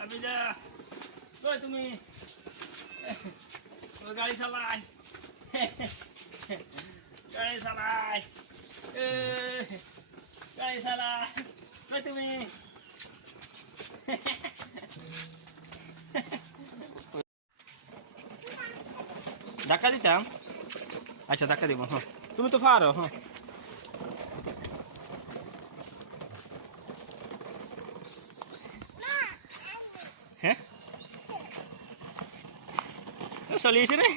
আমি যা কই তুমি ওই গাড়ি চালাই গাড়ি চালাই এ, গাড়ি চালাই কই তুমি ধাক্কা দিতাম আচ্ছা ধাক্কা দিব হ্যাঁ তুমি তো পারো হ্যাঁ হ্যাঁ? চলিয়েছে রে।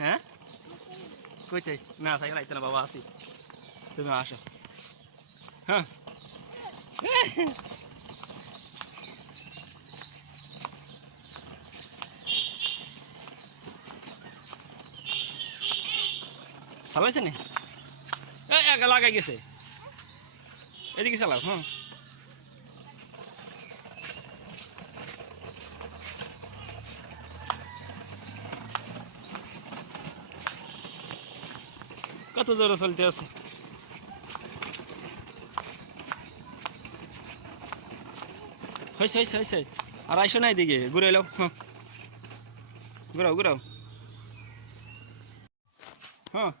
হ্যাঁ? কইতে না থাকলে রাইতে না, বাবা আসি তুমি আসো। হ্যাঁ? চালাইছে নি লাগাই গেছে। এদিকে চালাও হ্যাঁ। কত জোরে চলতে আছে। হয়েছে হয়েছে হয়েছে আর আইসো না এদিকে ঘুরে এলো হ্যাঁ। ঘুরাও ঘুরাও। হ্যাঁ।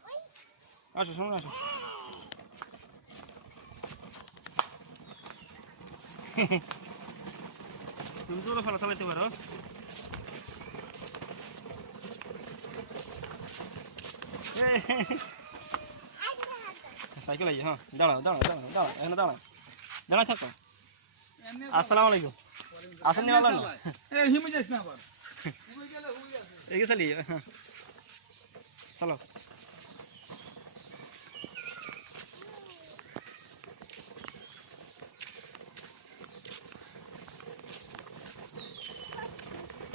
আসো, সামনে আসো। তুমি জোরে ফেলা চালাইতে পারো। সাইকেল আইছে হ্যাঁ দাঁড়াও দাঁড়াও দাঁড়াও দাঁড়াও এখানে দাঁড়াও দাঁড়ায় থাকো। আসসালামু আলাইকুম। আসেন নি ভালো এই হিমে যাস না আবার। চালি হ্যাঁ। চলো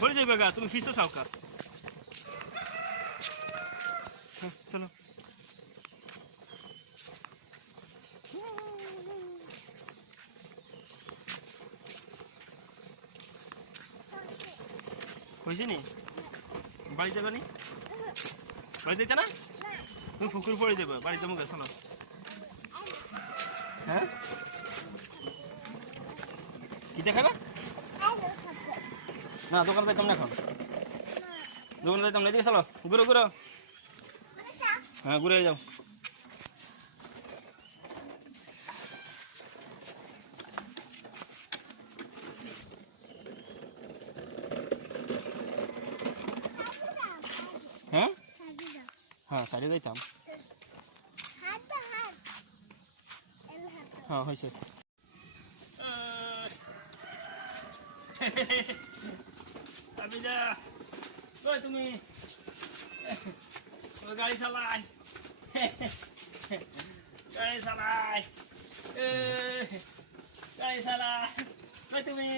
পড়ে যাবে গা তুমি ফিসো সাউকার হ্যাঁ, চলো হয়েছে নি বাড়ি যাবে নি বাড়ি যেতে না তুমি পুকুর পড়ে যাবে বাড়ি যাব গা চলো হ্যাঁ কি দেখাবে না দোকানে যাইতাম না এখন। দোকানে যাইতাম না, এদিকে চলো, ঘুরো ঘুরো। হ্যাঁ ঘুরে যাও। হ্যাঁ? হ্যাঁ সাইডে যাইতাম। হ্যাঁ হয়েছে। আমি যা কই তুমি ওই গাড়ি চালাই গাড়ি চালাই এ, গাড়ি চালাই কই তুমি